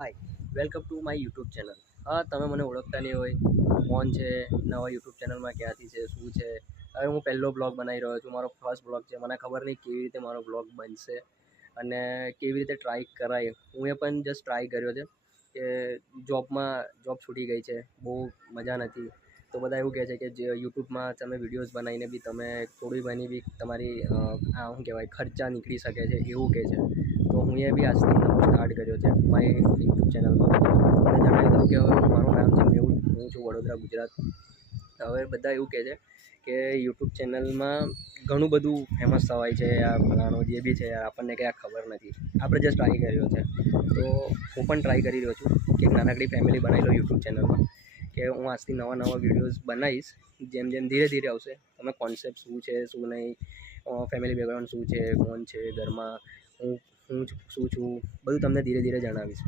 Hi, welcome to my YouTube channel. હા, તમે મને ઓળખતા નહીં હોય, કોણ છે, નવા યુટ્યુબ ચેનલમાં ક્યાંથી છે, શું છે. હવે હું પહેલો બ્લોગ બનાવી રહ્યો છું, મારો ફર્સ્ટ બ્લોગ છે. મને ખબર નહીં કેવી રીતે મારો બ્લોગ બનશે અને કેવી રીતે ટ્રાય કરાય. હું એ પણ જસ્ટ ટ્રાય કર્યો છે કે જોબ છૂટી ગઈ છે, બહુ મજા નથી. તો બધા એવું કહે છે કે જે યુટ્યુબમાં તમે વિડીયોઝ બનાવીને બી તમે થોડી ઘણી બી તમારી શું કહેવાય ખર્ચા નીકળી શકે છે એવું કહે છે. તો હું એ બી આજથી નવો સ્ટાર્ટ કર્યો છે મારી યુટ્યુબ ચેનલમાં. મને જણાવી દઉં કે હવે મારું નામ છે મેહુલ, હું છું વડોદરા, ગુજરાત. હવે બધા એવું કહે છે કે યુટ્યુબ ચેનલમાં ઘણું બધું ફેમસ થવાય છે, આ ફલાણું જે બી છે આપણને કંઈ આ ખબર નથી. આપણે જસ્ટ ટ્રાય કર્યો છે. તો હું પણ ટ્રાય કરી રહ્યો છું કે એક નાનકડી ફેમિલી બનાવી લો યુટ્યુબ ચેનલમાં, કે હું આજથી નવા વિડીયોઝ બનાવીશ. જેમ જેમ ધીરે ધીરે આવશે, તમે કોન્સેપ્ટ શું છે શું નહીં, ફેમિલી બેકગ્રાઉન્ડ શું છે, કોણ છે ઘરમાં, હું શું છું, બધું તમને ધીરે ધીરે જણાવીશ.